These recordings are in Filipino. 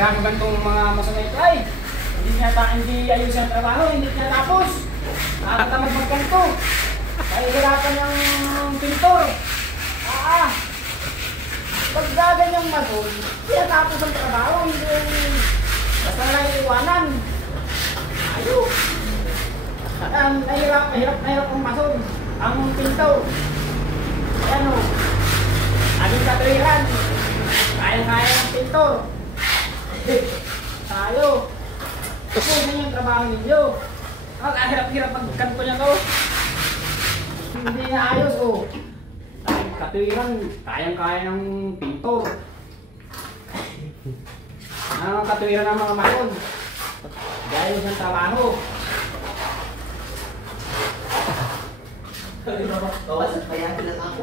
Gagantong mga masama ito ay hindi ayos ang trabaho, hindi niya tapos. Nakakatamad magkanto. Kahirapan yung pintor. Pag gaganyang mason, hindi niya tapos ang trabaho, hindi basta lang iiwanan. Ayaw. Nahirap ang mason, ang pintor. Ayan o, aming katuwiran. Kaya-kaya ng pintor. Tayo. Kung yung trabaho ninyo. Kahirap-hirap magkanto niya to. Hindi na ayos o. Katuwiran, kayang-kaya ng pintor. Ang katuwiran ng mga mason. Hindi ayos ang trabaho. Bawas at kaya lang ako.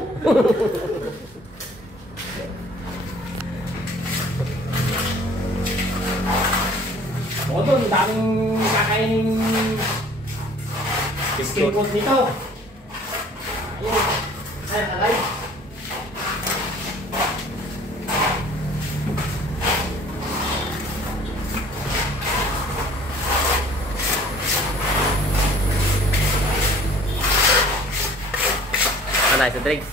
O doon, daming kakainin skin food nito. Ayun. Ay, alay. Alay sa drinks.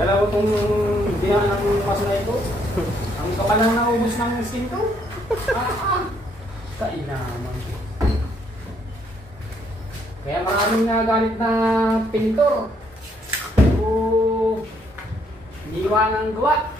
Dalawa itong binahan ng paso na ito. Ang kapal na naubos ng skin ko. Kainaman. Kaya maraming nagalit na pintor. Iniwan ang gawa.